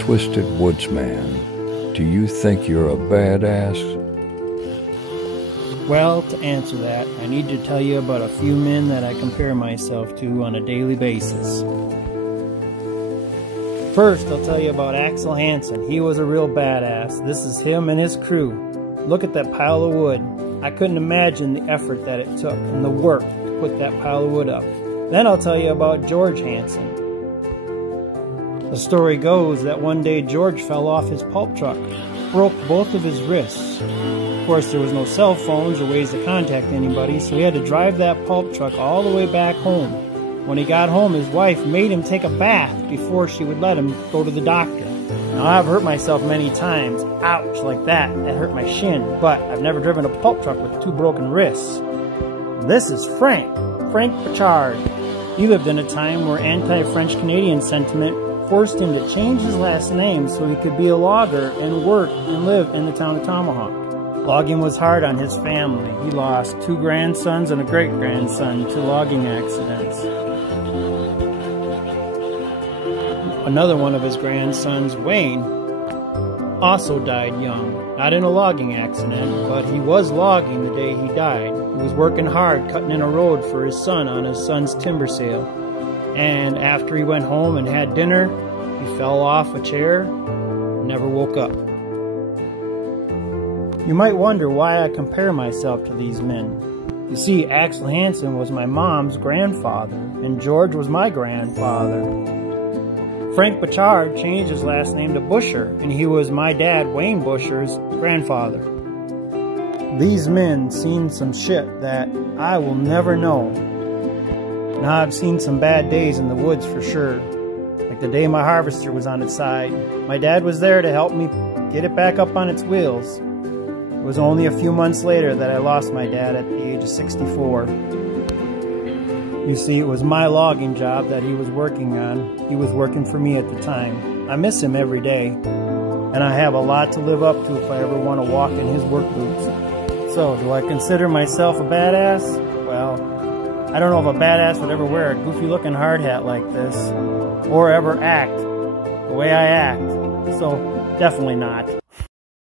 Twisted Woodsman, do you think you're a badass? Well, to answer that, I need to tell you about a few men that I compare myself to on a daily basis. First, I'll tell you about Axel Hansen. He was a real badass. This is him and his crew. Look at that pile of wood. I couldn't imagine the effort that it took and the work to put that pile of wood up. Then I'll tell you about George Hansen. The story goes that one day George fell off his pulp truck, broke both of his wrists. Of course, there was no cell phones or ways to contact anybody, so he had to drive that pulp truck all the way back home. When he got home, his wife made him take a bath before she would let him go to the doctor. Now, I've hurt myself many times. Ouch, like that. That hurt my shin. But I've never driven a pulp truck with 2 broken wrists. This is Frank Pachard. He lived in a time where anti-French Canadian sentiment forced him to change his last name so he could be a logger and work and live in the town of Tomahawk. Logging was hard on his family. He lost 2 grandsons and a great-grandson to logging accidents. Another one of his grandsons, Wayne, also died young. Not in a logging accident, but he was logging the day he died. He was working hard cutting in a road for his son on his son's timber sale. And after he went home and had dinner, he fell off a chair and never woke up. You might wonder why I compare myself to these men. You see, Axel Hansen was my mom's grandfather, and George was my grandfather. Frank Pachard changed his last name to Busher, and he was my dad, Wayne Busher's grandfather. These men seen some shit that I will never know. Now, I've seen some bad days in the woods for sure, like the day my harvester was on its side. My dad was there to help me get it back up on its wheels. It was only a few months later that I lost my dad at the age of 64. You see, it was my logging job that he was working on. He was working for me at the time. I miss him every day, and I have a lot to live up to if I ever want to walk in his work boots. So, do I consider myself a badass? Well, I don't know if a badass would ever wear a goofy-looking hard hat like this, or ever act the way I act. So, definitely not.